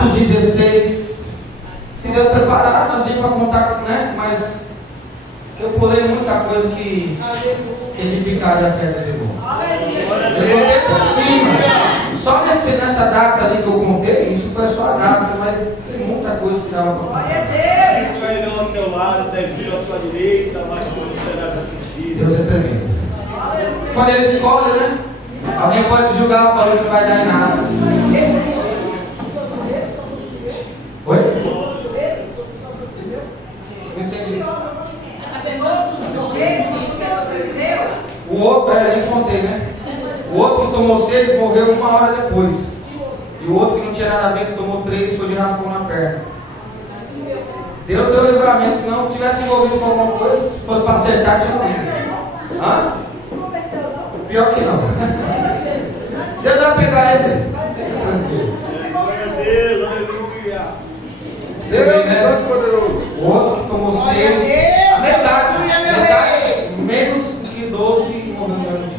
Atos 16. Se Deus preparar, nós vamos para contar, né? Mas eu pulei muita coisa que edificaria a fé dos irmãos. Eu contei por cima. Só nessa data ali que eu contei, isso foi só a data, mas tem muita coisa que dava para contar. Deus ao teu lado, 10 mil à tua direita, mas quando serás atingido. Deus é tremendo. Quando ele escolhe, né? Alguém pode julgar falando que não vai dar em nada. Oi? O outro, eu nem contei, né? O outro que tomou 6 morreu 1 hora depois. E o outro que não tinha nada a ver, que tomou 3, foi de raspão na perna. Deus deu livramento, senão se tivesse envolvido com alguma coisa, se fosse para acertar, tinha morrido. Hã? Pior que não. Deus vai pegar ele. Glória a Deus, aleluia. Deus poderoso. O outro que tomou 6, a metade, menos que 12 e morreu no mesmo dia.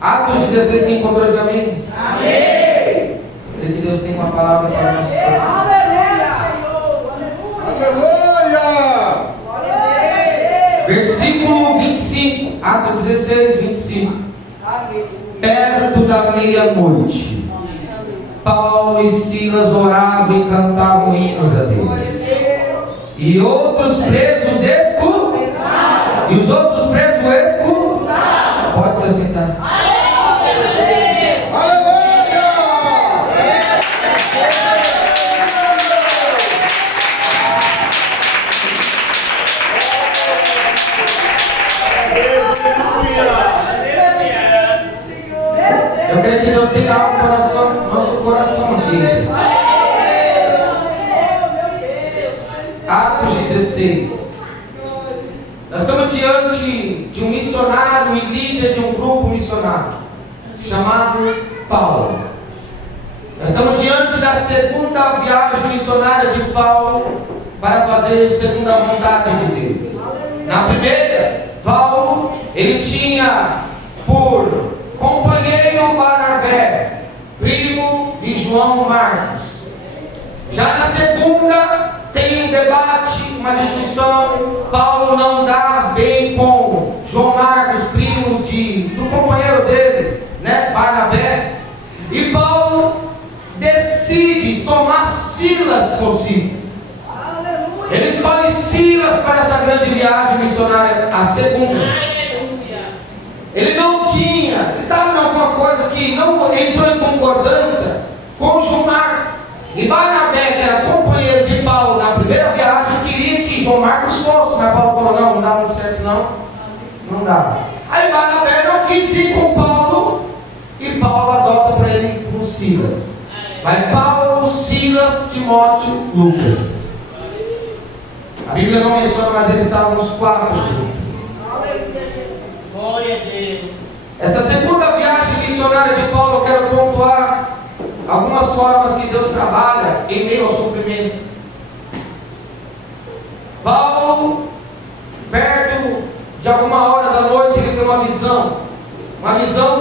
Atos 16 tem controle de amém? Amém. Creio que Deus tem uma palavra para nós. Aleluia! Versículo 25, Atos 16, 25. Perto da meia-noite, Paulo e Silas oravam e cantavam hinos a Deus. E outros presos escutavam. E os outros presos escutavam. Pode se assentar. Eu creio que Deus tem algo no nosso coração aqui. Atos 16. Nós estamos diante de um missionário e líder de um grupo missionário chamado Paulo. Nós estamos diante da segunda viagem missionária de Paulo para fazer segundo a vontade de Deus. Na primeira, Paulo, ele tinha por companheiro Barnabé, primo de João Marcos. Já na segunda tem um debate, uma discussão. Paulo não dá bem com João Marcos, primo do companheiro dele, né, Barnabé. E Paulo decide tomar Silas consigo. Ele escolhe Silas para essa grande viagem missionária, a segunda. Ele não tinha, ele estava em alguma coisa que não entrou em concordância com João Marcos. E Barnabé, que era companheiro de Paulo na primeira viagem, queria que João Marcos fosse, mas Paulo falou: não dá muito certo, não dá. Aí Barnabé não quis ir com Paulo, e Paulo adota para ele ir com Silas. Vai Paulo, Silas, Timóteo, Lucas. A Bíblia não menciona, mas eles estavam os 4 juntos. Glória a Deus. Essa segunda viagem missionária de Paulo, eu quero pontuar algumas formas que Deus trabalha em meio ao sofrimento. Paulo, perto de alguma hora da noite, ele tem uma visão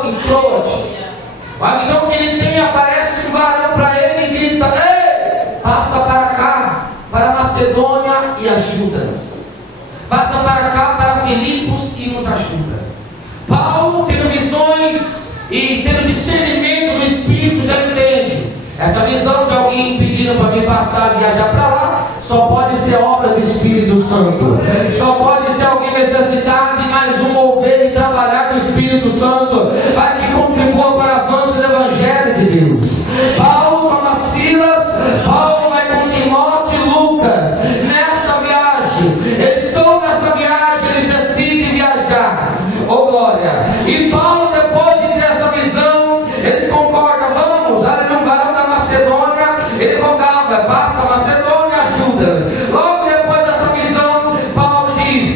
em Troade. Uma visão que ele tem, aparece um varão para ele e grita: ei, passa para cá, para Macedônia e ajuda-nos. Passa para cá, para Filipos e nos ajuda. Paulo, tendo visões e tendo discernimento do Espírito, já entende. Essa visão de alguém pedindo para me passar e viajar para lá, só pode ser obra do Espírito Santo. Só pode ser alguém necessitado de mais um mover e trabalhar do Espírito Santo, para que contribua para o avanço do Evangelho de Deus. Paulo toma Silas, Paulo vai com Timóteo e Lucas nessa viagem. Eles estão nessa viagem, eles decidem viajar. Oh glória! E Paulo, depois de ter essa visão, eles concordam: vamos, aleluia, um varão da Macedônia. Ele concordava: passa a Macedônia, ajuda. Logo depois dessa visão, Paulo diz: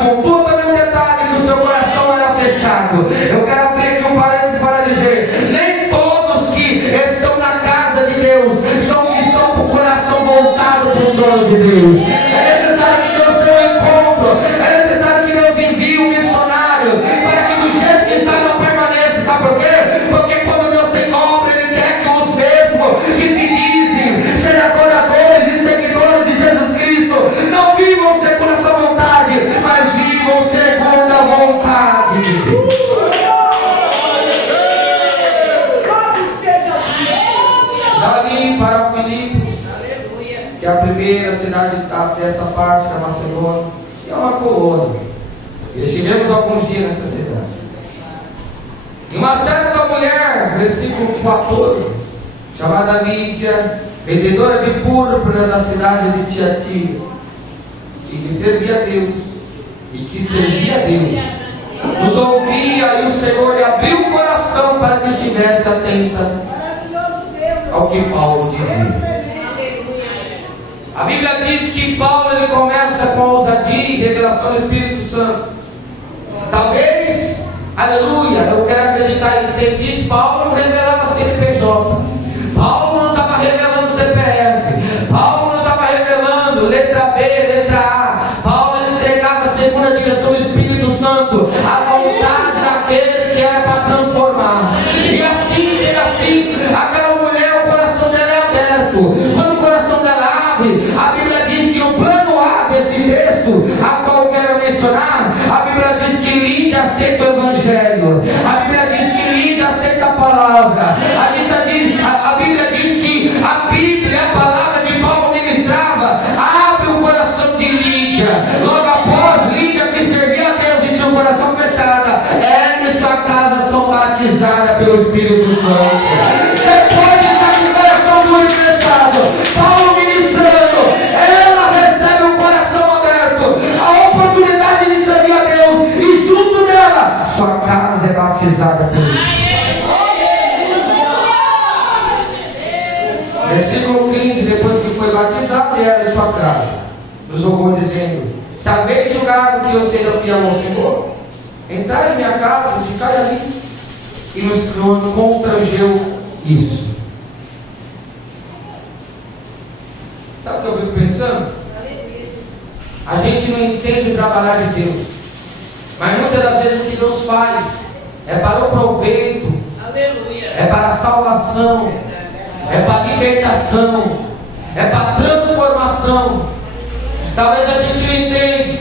pontua também um detalhe, que o seu coração era fechado. Eu quero abrir aqui um parênteses para dizer: nem todos que estão na casa de Deus estão com o coração voltado para o trono de Deus. É necessário que Deus tenha um encontro, é necessário que Deus envie um missionário para que do jeito que está não permaneça. Sabe por quê? Porque quando Deus tem obra, Ele quer que os mesmos que se dizem ser adoradores e seguidores de Jesus Cristo não vivam segundo a sua vontade, mas vivam segundo a vontade de Deus. Dali para Filipos, que é a primeira cidade desta parte da Macedônia, e é uma colônia. Estivemos alguns dias nessa cidade. E uma certa mulher, versículo 14, chamada Lídia, vendedora de púrpura da cidade de Tiatira, e que servia a Deus, nos ouvia, e o Senhor lhe abriu o coração para que estivesse atenta ao que Paulo dizia. A Bíblia diz que Paulo ele começa com ousadia e revelação do Espírito Santo. Talvez, aleluia, eu quero acreditar em ser, diz Paulo, revelava CNPJ. Paulo não estava revelando CPF. Paulo não estava revelando letra B, letra A. Paulo ele entregava segundo a direção do Espírito Santo a vontade daquele que era para transformar. E assim, sendo assim, aquela mulher, o coração dela é aberto. Quando o coração dela abre, a Bíblia diz que no plano A desse texto, a qual eu quero mencionar, a Bíblia diz que Lídia aceita o Evangelho. A Bíblia diz que Lídia aceita a palavra. A Bíblia diz que a Bíblia, a palavra que Paulo ministrava, abre o coração de Lídia. Logo após, Lídia, que servia a Deus e tinha o coração fechado, ela e sua casa são batizadas pelo Espírito Santo. Depois de estar com o coração duro e fechado, Paulo ministrando, ela recebe o coração aberto, a oportunidade de servir a Deus, e junto dela, sua casa é batizada pelo Espírito. Versículo 15, depois que foi batizado, ela e sua casa nos rogou dizendo: se haveis julgado que eu seja fiel ao Senhor, entrai em minha casa, ficai ali. E nos constrangeu isso. Sabe o que eu fico pensando? A gente não entende o trabalhar de Deus, mas muitas das vezes o que Deus faz é para o proveito, é para a salvação, é para a libertação, é para a transformação. Talvez a gente não entende.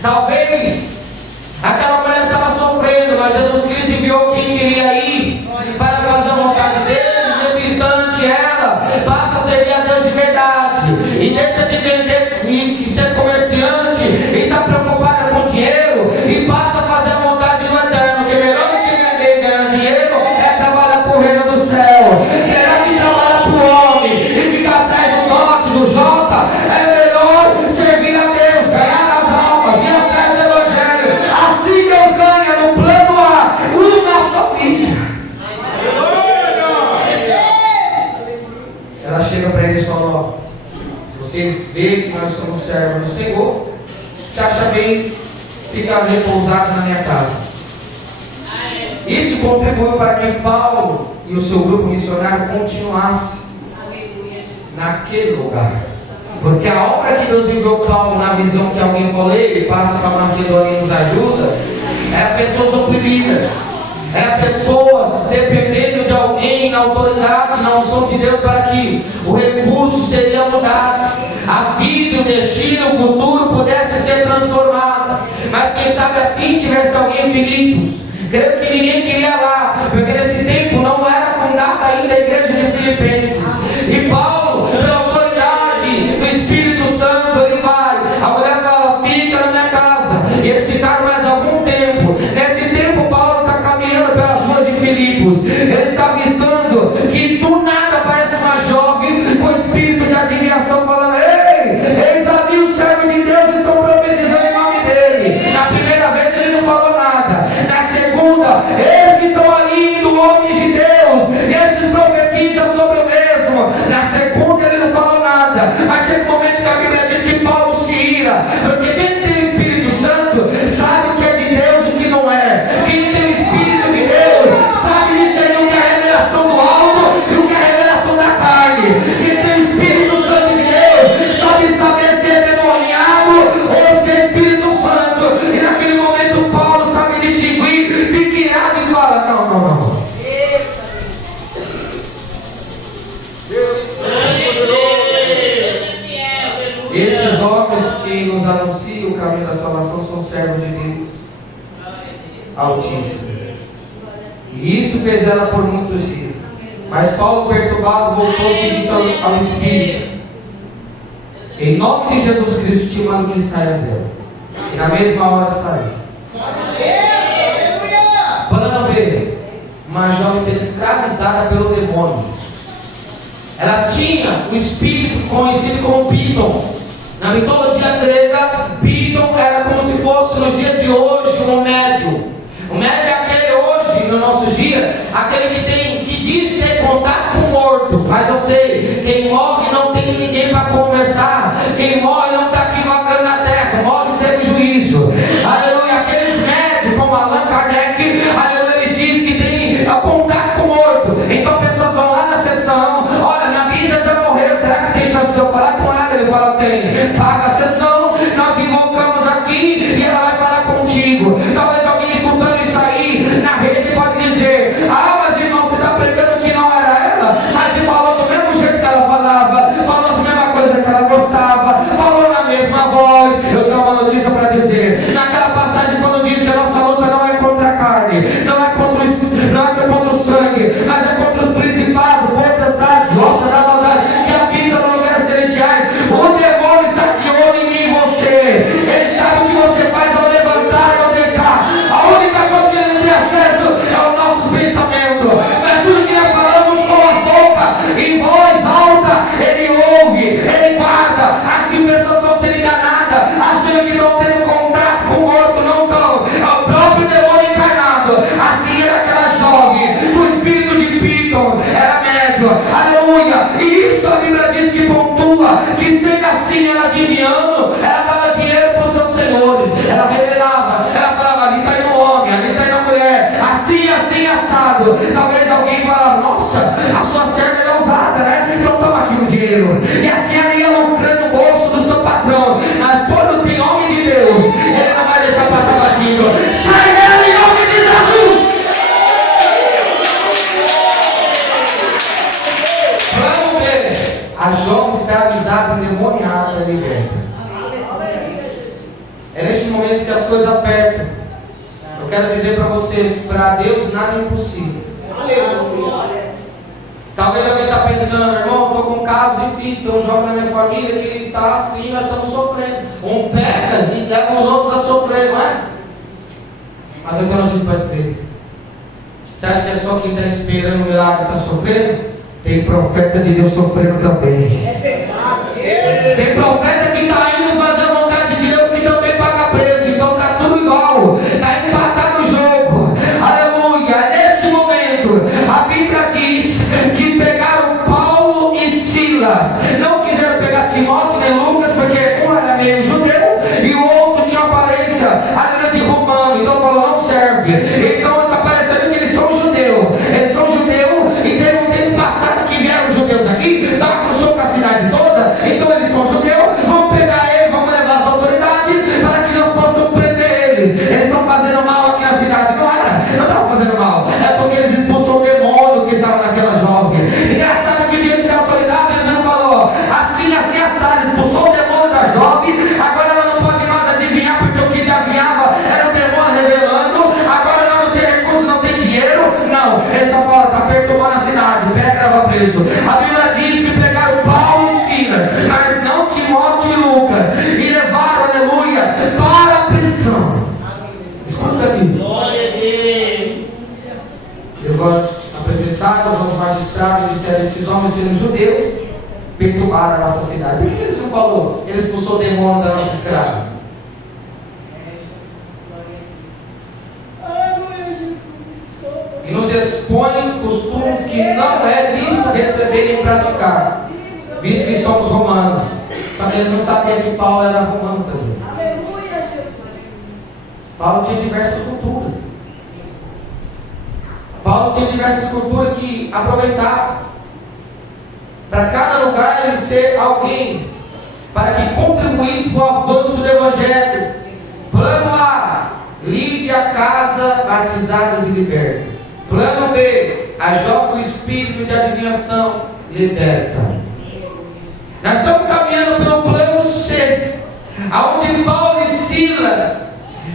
Talvez aquela mulher estava sofrendo, mas Jesus Cristo enviou quem queria ir para fazer a vontade dele. Nesse instante ela passa a servir a Deus de verdade, e deixa de vender e ser comerciante, e está preocupada com dinheiro, e passa a fazer a vontade do Eterno. Que melhor do que vender e ganhar dinheiro é trabalhar para o reino do céu. Melhor que trabalhar para o homem e ficar atrás do norte, do Jota, é melhor servir a Deus, ganhar as almas, ir atrás do Evangelho. Assim Deus ganha no plano A, na família. Ela chega para eles e fala: ó, vocês veem que nós somos servos do Senhor, se acha bem ficar repousado na minha casa. Isso contribuiu para que Paulo e o seu grupo missionário continuassem naquele lugar. Porque a obra que Deus enviou Paulo na visão que alguém falou, ele passa para Macedônia e nos ajuda, é pessoas oprimidas, é pessoas dependendo de alguém na autoridade, na unção de Deus, para que o recurso seria mudado, a vida, o destino, o futuro pudesse ser transformado. Mas quem sabe assim tivesse alguém em Filipos. Creio que ninguém queria lá, porque nesse tempo não era fundada ainda a igreja de Filipenses. E Paulo, pela autoridade do Espírito Santo, ele vai. A mulher fala: fica na minha casa. E eles ficaram mais algum tempo. Nesse tempo Paulo está caminhando pelas ruas de Filipos. Ele está avistando que do nada aparece uma jovem com espírito de adivinhação, falando: ei, eis ali os servos de Deus estão profetizando em nome dele. Na primeira vez ele não falou nada. Na segunda, eles que estão ali indo homens de Deus, e esses profetizam sobre o mesmo. Na segunda ele não falou nada. Mas chega um momento que a Bíblia diz que Paulo se ira, porque quem tem o Espírito Santo, de Deus Altíssimo. E isso fez ela por muitos dias. Mas Paulo, perturbado, voltou-se e disse ao Espírito: em nome de Jesus Cristo te mando que saia dela. E na mesma hora saiu. Plano B: uma jovem ser escravizada pelo demônio. Ela tinha o espírito conhecido como Piton. Na mitologia grega, Piton era como se fosse nos dias de hoje um médium. O médium é aquele hoje, no nosso dia, aquele que diz ter contato com o morto. Mas eu sei, quem morre não tem ninguém para conversar. Quem morre não está aqui vagando na terra, morre sem juízo. Aleluia. Aqueles médios como Allan Kardec, aleluia, eles dizem que tem contato com o morto. Então pessoas vão lá na sessão: olha, minha bisa já morreu, será que tem chance de eu falar com ela? Ele fala: tem. Paga a sessão, nós invocamos aqui e ela vai falar contigo. Talvez alguém escutando isso aí na rede pode dizer: ah, mas irmão, você está pregando que não era ela, mas ele falou do mesmo jeito que ela falava, falou a mesma coisa que ela gostava, falou na mesma voz. Eu tenho uma notícia para dizer: naquela passagem quando diz que a nossa luta não é contra a carne, não é contra o sangue, mas é contra os principados, potestades, ossos da maldade que habitam no lugares celestiais. O demônio está de olho em mim e você. Ele sabe o que você faz ao levantar e ao deitar. A única coisa que ele não tem acesso é o nosso pensamento. Mas tudo que nós falamos com a boca, em voz alta, ele ouve, ele guarda. Assim pessoas estão sendo enganadas, achando que estão tendo contato com o outro, não estão. É o próprio demônio encarnado. Assim era aquela jovem, o espírito de Piton, era médio. Aleluia. E isso a Bíblia diz que pontua, que sendo assim ela adivinhando, ela dava dinheiro para os seus senhores, ela revelava, ela falava: ali está indo o homem, ali está indo a mulher, assim, assim, assado. Talvez alguém fale: nossa, a sua serva é ousada, né? Então toma aqui o dinheiro. E assim ela ia lucrando o bolso do seu patrão. Mas quando tem homem de Deus, ele não vai deixar passar batido. Sai dela em nome de Jesus! Plano B: a jovem escravizada, endemoniada, liberta. É neste momento que as coisas apertam. Eu quero dizer para você: para Deus nada é impossível. Talvez alguém está pensando: irmão, estou com um caso difícil, tem um jovem na minha família que ele está assim, nós estamos sofrendo. Um pega e leva os outros a sofrer, não é? Mas eu tenho notícia para dizer: você acha que é só quem está esperando o milagre está sofrendo? Tem profeta de Deus sofrendo também. Tem profeta que está indo fazer a vontade de Deus, que também paga preço. Então está tudo igual, está empatado o jogo. Aleluia. Nesse momento a Bíblia diz que pegaram Paulo e Silas. Não quiseram pegar Timóteo nem Lucas, porque um era meio judeu e o outro tinha aparência de romano. Então falou: não serve. Então está parecendo que eles são judeus. Eles são judeus e teve um tempo passado que vieram os judeus aqui, bagunçou com a cidade toda. Então eles são judeus, vamos pegar eles, vamos levar as autoridades para que nós possamos prender eles. Eles estão fazendo mal aqui na cidade. Não era, não estavam fazendo mal, é porque eles expulsou o demônio que estava naquela jovem. Engraçado que diante da autoridade eles não falou: assim, assim, assado, expulsou o demônio da jovem, agora ela não pode mais adivinhar, porque o que lhe adivinhava era o demônio revelando. Agora ela não tem recurso, não tem dinheiro. Não, ele só fala: está perturbando a cidade, pega ela preso. A Bíblia diz que pegaram Paulo e Silas, mas não Timóteo e Lucas, e levaram, aleluia, para a prisão. Escuta aqui. Glória a Deus. Eu apresentaram aos magistrados e disseram: esses homens sendo judeus perturbaram a nossa cidade. Por que eles não falou? Ele expulsou o demônio da nossa escrava. E nos expõe costumes que não é lícito receber e praticar, visto que somos romanos. Só que eles não sabiam que Paulo era romano também. Paulo tinha diversas culturas. Paulo tinha diversas culturas que aproveitava para cada lugar ele ser alguém para que contribuísse para o avanço do Evangelho. Plano A: livre a casa, batizados e libertos. Plano B: a jovem com espírito de adivinhação, liberta. Nós estamos caminhando pelo plano C, onde Paulo e Silas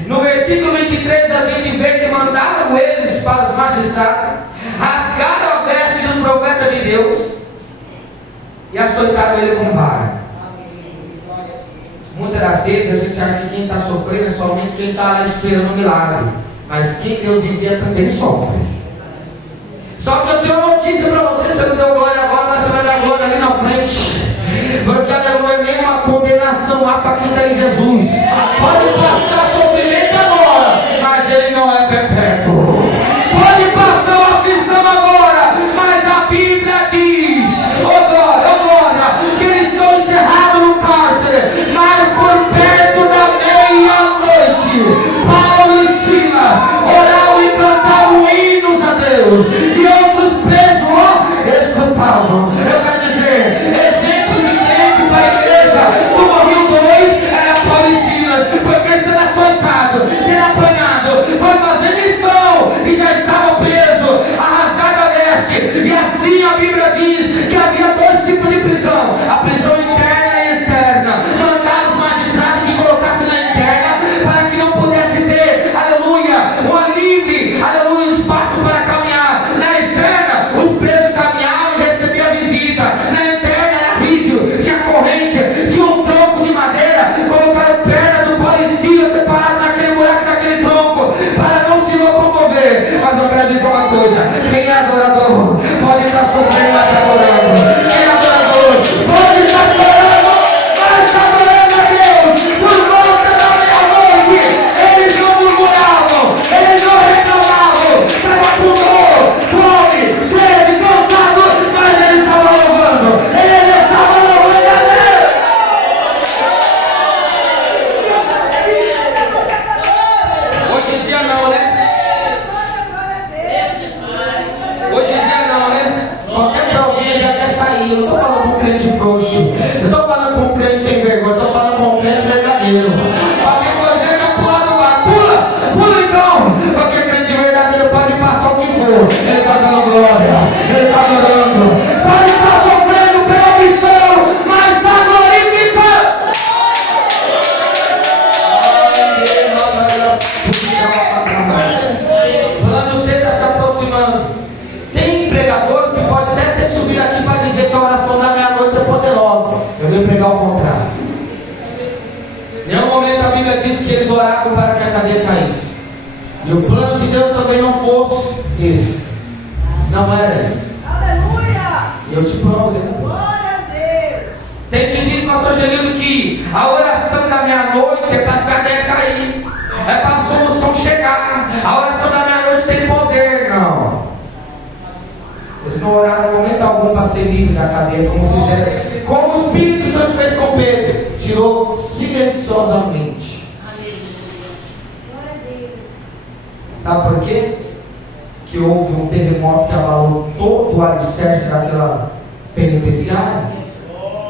No versículo 23 a gente vê que mandaram eles para os magistrados, rasgaram a veste dos profetas de Deus e açoitaram ele com vara. Muitas das vezes a gente acha que quem está sofrendo é somente quem está esperando um milagre, mas quem Deus envia também sofre. Só que eu tenho uma notícia para você: você não deu glória agora, mas você vai dar glória ali na frente, porque aleluia, nenhuma condenação há para quem está em Jesus. Pode passar sofrimento agora, mas ele não é perpétuo. Pode passar uma aflição agora, mas a Bíblia diz, oh glória, que eles são encerrados no cárcere, mas por perto da meia-noite, Paulo e Silas oravam e cantavam hinos a Deus, e outros presos, escutavam. Eu quero dizer, exemplo de crente para a igreja do Rio 2 era Paulo e Silas, porque eles eram açoitados, sendo apanhados, foi fazer missão e já estavam presos, arrasado a veste. E assim a Bíblia diz que havia dois tipos de prisão: a prisão interna e externa. Mandaram os magistrados que colocassem na interna, para que não pudesse ter, aleluia, uma livre, aleluia, um espaço para caminhar. Na externa, os presos caminhavam e recebiam visita. Na interna era rígido, tinha corrente, tinha um tronco de madeira, colocaram perna do Paulo e Silas separado naquele buraco, naquele tronco, para não se locomover. Mas eu quero dizer uma coisa: quem é adorador pode estar sofrendo, mas adorando. Quem é adorador pode estar chorando, mas adorando a Deus. Por volta da meia-noite, eles não murmuravam, eles não reclamavam, estava com dor, fome, sede, cansado, mas eles estavam louvando, eles estavam louvando a Deus. Hoje em dia não, né? Hoje em dia não, né? Qualquer provinha já quer sair. Eu não estou falando com um crente frouxo, eu estou falando com um crente sem vergonha, eu estou falando com um crente verdadeiro. Qualquer coisa ele vai pular do ar. Pula então, porque crente verdadeiro pode passar o que for, ele está dando glória, ele está adorando, pode estar sofrendo pela missão, mas está glorificando. Falando cedo, está se aproximando. Tem pregadores que podem até ter subido aqui para dizer que a oração da meia-noite é poderosa. Eu vou pregar o contrário. Em nenhum momento a Bíblia diz que eles oravam para que a cadeia caísse. E o plano de Deus também não fosse esse. Não era esse. Aleluia! E eu te provo, né? Glória a Deus! Tem quem diz, pastor Gelildo, que a oração da meia-noite é para as cadeias cair, é para a solução chegar. A oração da meia-noite tem poder, não. Eles não oraram em momento algum para ser livre da cadeia, como fizeram, como o Espírito Santo fez com Pedro, tirou silenciosamente. Glória a Deus! Sabe por quê? Que houve um terremoto que abalou todo o alicerce daquela penitenciária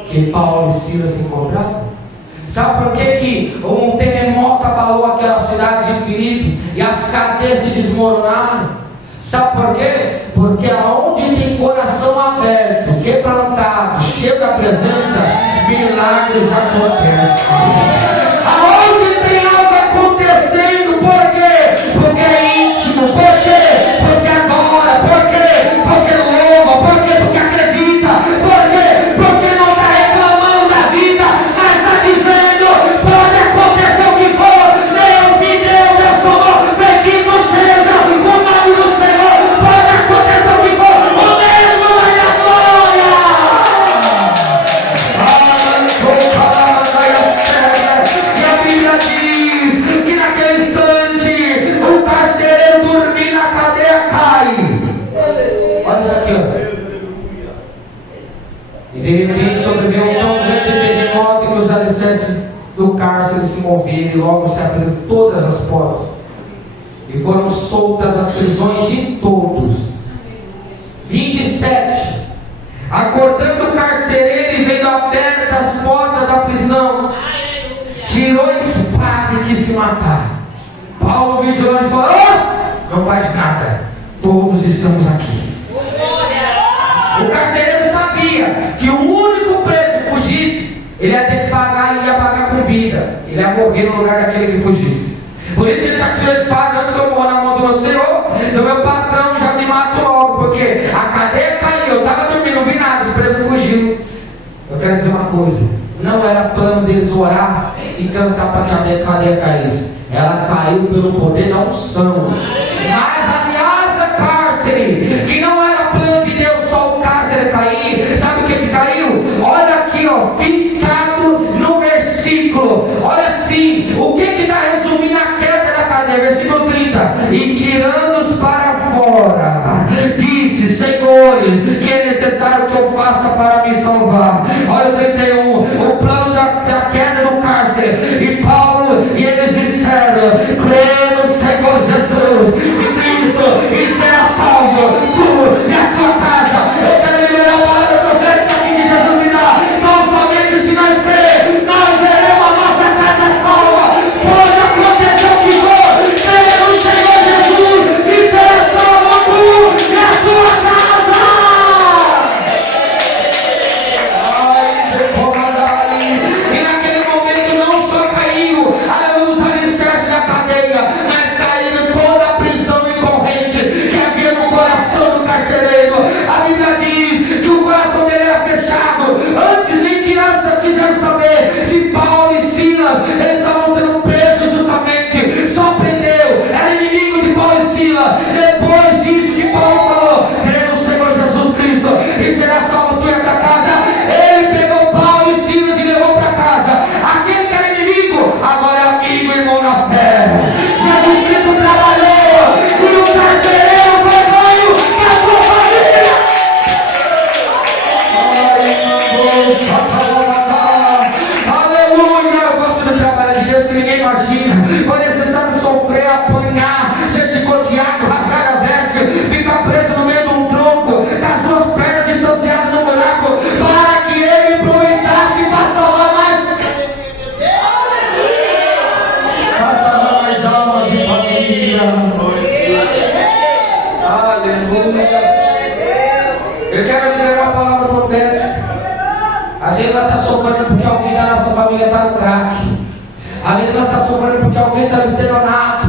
que Paulo e Silas se encontraram. Sabe por que um terremoto abalou aquela cidade de Filipe e as cadeias se desmoronaram? Sabe por quê? Porque aonde tem coração aberto, quebrantado, cheio da presença, milagres acontecem. Aonde tem algo acontecendo, por quê? Porque é íntimo, por quê? Porque adora, por quê? Porque louva, por quê? Porque acredita, por quê? Porque não está reclamando da vida, mas está dizendo, pode acontecer o que for, Deus me deu, Deus tomou, bendito seja o nome do Senhor, pode acontecer o que for, o mesmo vai dar glória. E a Bíblia diz que naquele instante o carcereiro dormindo na cadeia cai. Olha isso aqui, ó. E de repente sobreveio um tão grande terremoto que os alicerces do cárcere se moveram e logo se abriram todas as portas. E foram soltas as prisões de todos. 27. Acordando o carcereiro e vendo abertas as portas da prisão, tirou a espada e quis se matar. Paulo vigilante falou: "Oh, não faz nada, todos estamos aqui." O carcereiro sabia que o único preso que fugisse, ele ia ter que pagar e ia pagar com vida. Ele ia morrer no lugar daquele que fugisse. Por isso ele já tirou a espada antes que eu morra na mão do meu Senhor. Do meu patrão já me matou logo, porque a cadeia caiu, eu estava dormindo, não vi nada, o preso fugiu. Eu quero dizer uma coisa: não era plano deles orar e cantar para que a cadeia caísse. Ela caiu pelo poder da unção. Mas aliás da cárcere, que não era plano de Deus só o cárcere cair. Sabe o que caiu? Olha aqui, ó, picado no versículo. Olha assim, o que está resumindo a queda da cadeia? Versículo 30. E tirando-os para fora, disse: Senhores, que é necessário que eu faça para me salvar? Olha o 31, o plano da queda do cárcere. E Paulo, e eles disseram: crê no Senhor Jesus e Cristo, e será salvo tu e a tua casa. Eu quero liberar a palavra profética aqui que Jesus me dá. Não somente se nós crê, nós veremos a nossa casa salva. Pode acontecer o que for, crê no Senhor Jesus e será salvo tu e a tua casa. E naquele momento não só caiu os alicerces da cadeia, mas caiu toda a prisão e corrente que havia no coração do carcereiro. A Bíblia diz que o coração dele era fechado. Antes nem quiseram saber se Paulo e Silas eles estavam sendo presos justamente. Só prendeu, era inimigo de Paulo e Silas. Depois disso que Paulo falou: crê no Senhor Jesus Cristo e será salvo tu e a tua casa. Ele pegou Paulo e Silas e levou para casa. Aquele que era inimigo agora é amigo, irmão na fé. Jesus Cristo trabalhou e o carcereiro foi ganho na tua família. Aleluia! Eu gosto do trabalho de Deus que ninguém imagina. Foi necessário sofrer, apanhar, ser chicoteado, rasgar a veste, ficar preso no meio de um tronco, com as duas pernas distanciadas no buraco, para que ele aproveitasse para salvar mais almas de família. Aleluia! Eu quero liberar a palavra profética. Às vezes nós estamos sofrendo porque alguém da nossa família está no crack. Às vezes nós estamos sofrendo porque alguém está no estelionato.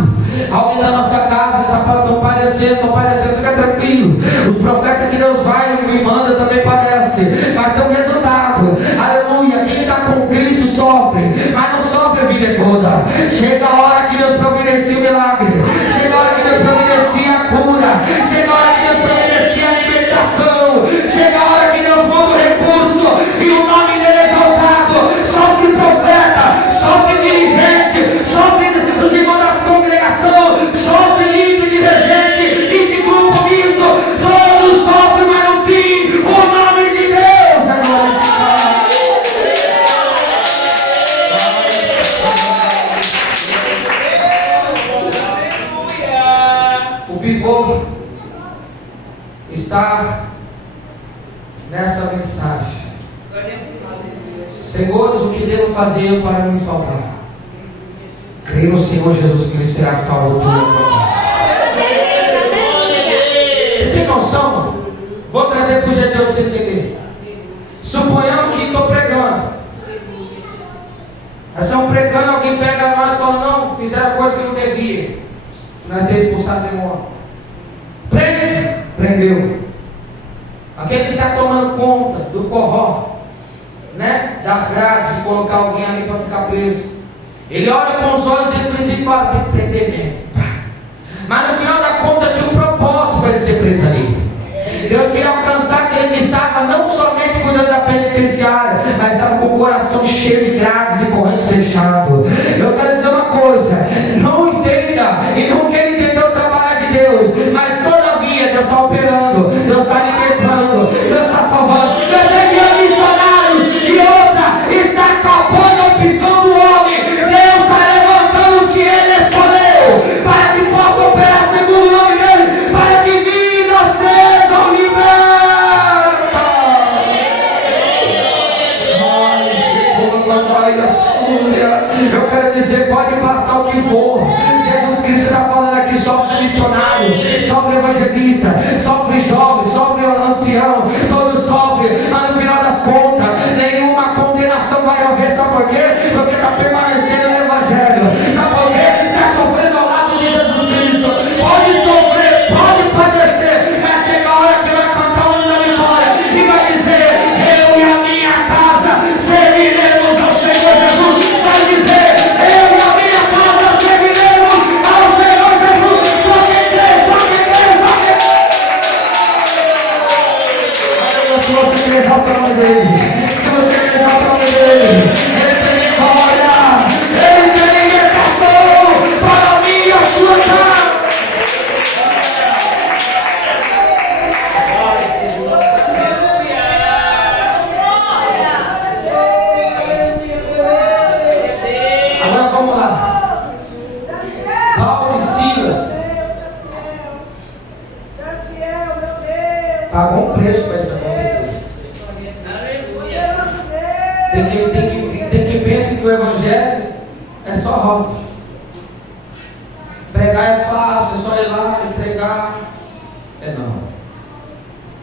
Alguém da nossa casa está padecendo, fica tranquilo. Os profetas que Deus vai e me manda também parecem, mas tem um resultado. Aleluia! Quem está com Cristo sofre, mas não sofre a vida toda. Chega a hora que Deus providencia o milagre. Chega a hora que Deus providencia a cura. Chega a hora que Deus providencia a libertação. Chega a hora que Deus muda o recurso e o nome dele é exaltado. Sofre profeta, sofre dirigente, sofre os irmãos da congregação, sofre líder, dirigente e de grupo misto. Todos sofrem, mas no fim o nome de Deus é glorificado. O pivô está nessa mensagem. Senhores, o que devo fazer para me salvar? Creio no Senhor Jesus Cristo será salvo tu e a tua casa. Você tem noção? Vou trazer para o GT para você entender. Suponhamos que estou pregando. Nós estamos pregando, alguém pega nós e fala: não, fizeram coisa que não devia. Nós temos expulsado demônio. Prende! Prendeu. Aquele que está tomando conta do corró, né, das grades, de colocar alguém ali para ficar preso. Ele olha com os olhos expressivos e fala: tem que prender mesmo. Mas no final da conta tinha um propósito para ele ser preso ali. Deus queria alcançar aquele que estava não somente cuidando da penitenciária, mas estava com o coração cheio de grades e correntes fechado. Eu quero dizer uma coisa: não entenda e não queira entender o trabalho de Deus, mas todavia Deus está operando, Deus está libertando, Deus está salvando. Deus é missionário e outra está acabando a opção do homem. Deus está levantando os que Ele escolheu para que possa operar segundo o nome dEle, para que vidas sejam libertas. Eu quero dizer, pode passar o que for. Jesus Cristo está falando aqui: sofre missionário, sofre evangelista, sofre jovem, sofre ancião, todos sofrem, mas no final das contas nenhuma condenação vai haver. Sabe por quê? Porque está permanecendo no Evangelho. Sabe por quê? Está sofrendo Pagou um preço para isso acontecer. Tem que pensar que o Evangelho é só rosa. Pregar é fácil, é só ir lá, entregar. É não.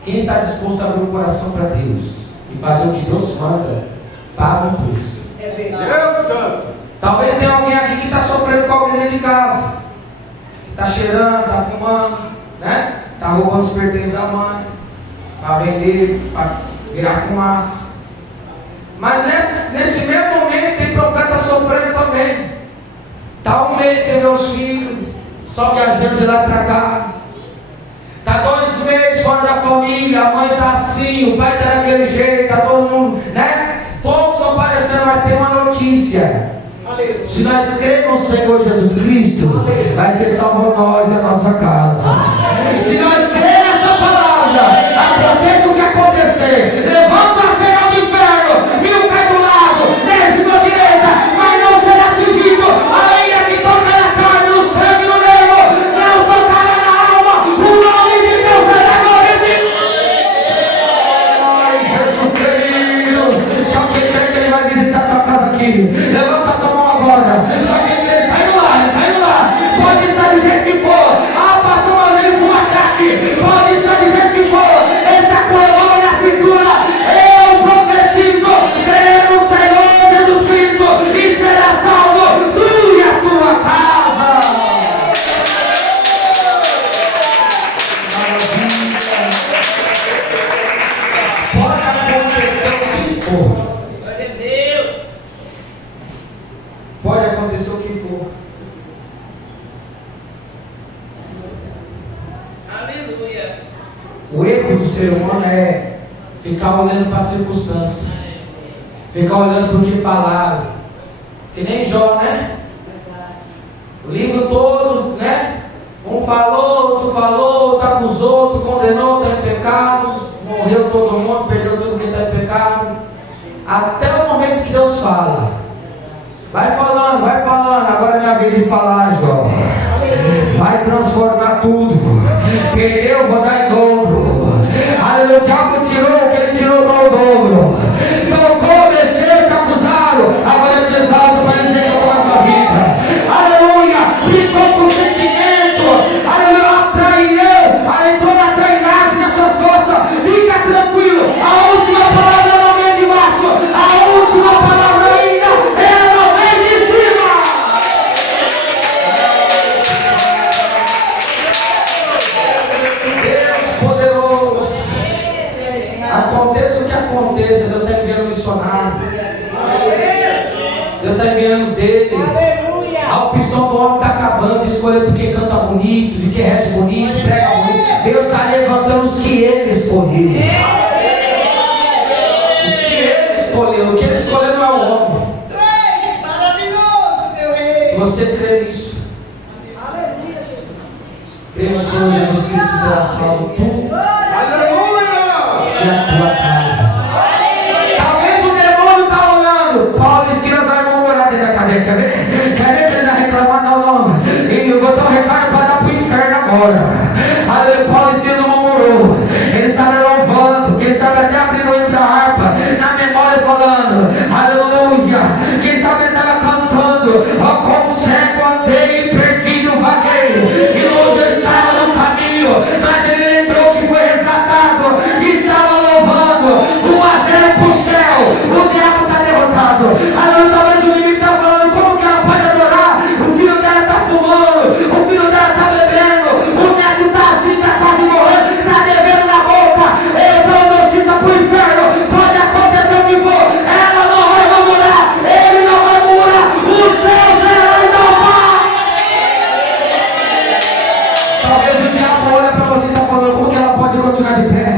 Quem está disposto a abrir o coração para Deus e fazer o que Deus manda, paga um preço. É verdade. Deus Santo. Talvez tenha alguém aqui que está sofrendo com alguém dentro de casa. Está cheirando, está fumando, né? Está roubando os pertences da mãe, para vender, para virar fumaça. Mas nesse mesmo momento tem profeta sofrendo também. Está um mês sem meus filhos, só viajando de lá para cá. Está 2 meses fora da família, a mãe está assim, o pai está daquele jeito, está todo mundo, né? Todos estão parecendo, mas tem uma notícia. Aleluia. Se nós cremos no Senhor Jesus Cristo, vai ser salvo nós e a nossa casa. Se nós cremos nessa palavra, aconteça o que acontecer, levanta a cena do inferno, 1000 cai do lado, 10 à direita, mas não será atingido. Ainda que toca na carne, no sangue, no nervo, não tocará na alma. O nome de Deus será glorificado. Ai, Jesus querido, só quem quer que Ele vai visitar a tua casa aqui. Levanta a tua mão agora. Só quem quer, tá indo lá. Pode estar dizendo que for. Ah, pastor, mas ele foi um ataque. Pode estar dizendo que for. Ele está com a mão na cintura. Eu profetizo, creio no Senhor Jesus Cristo e será salvo tu e a tua casa. Pode acontecer o que for. Glória a Deus. Pode acontecer o que for. Aleluia. O erro do ser humano é ficar olhando para a circunstância, ficar olhando para o que falaram, que nem Jó, né? O livro todo, né? Um falou, outro acusou, outro condenou, está em pecado, morreu todo mundo, perdeu tudo que está em pecado, até o momento que Deus fala. Vai falando, agora é minha vez de falar, Jó. Vai transformar tudo. Perdeu, vou dar em dobro. Aleluia, o diabo tirou o que ele tirou, dá o dobro. Tocou, mexeu, te acusaram. Agora eu te exalto para dizer que eu estou na tua vida. Aleluia, ficou com sentimento. Aleluia, atraiu, entrou na trainagem nas suas costas. Fica tranquilo, a última palavra não vem de baixo. A última palavra ainda é não vem de cima. Deus poderoso. Aconteça o que aconteça, Deus está enviando missionário. Deus está enviando os dele. A opção do homem está acabando de escolher porque canta bonito, de que rege bonito, prega bonito. Deus está levantando os que ele escolheu. Os que ele escolheu. O que ele escolheu não é o homem. Maravilhoso, meu Se rei. você crê nisso, Aleluia, Jesus. crê no Senhor Jesus Cristo, será salvo tu Aleluia. e a tua casa. Talvez o demônio está olhando. Paulo e Silas vai murmurar dentro da cadeia. Quer ver? Quer ver que ele vai reclamar? Não. Ele botou o recado para dar para o inferno agora. Aleluia, Paulo e Silas murmurou. Ele estava louvando. Quem sabe até abrindo o hino da harpa. Na memória falando. Aleluia. Quem sabe ele estava cantando. Ó, como cego andei, perdido vaguei. E longe eu estava no caminho. Mas ele lembrou que foi resgatado. Estava louvando. 1-0 para o céu. O diabo está derrotado. Aleluia, talvez o inimigo está falando. Como que ela pode adorar? O filho dela está fumando. O filho dela está bebendo. O neto está assim, está quase morrendo. Está devendo na boca. Eu dou notícia para o inferno. Pode acontecer o que for. Ela não vai murmurar. Ele não vai murmurar. O céu será inovado. Talvez o diabo olhe para você e está falando. Como que ela pode continuar de pé?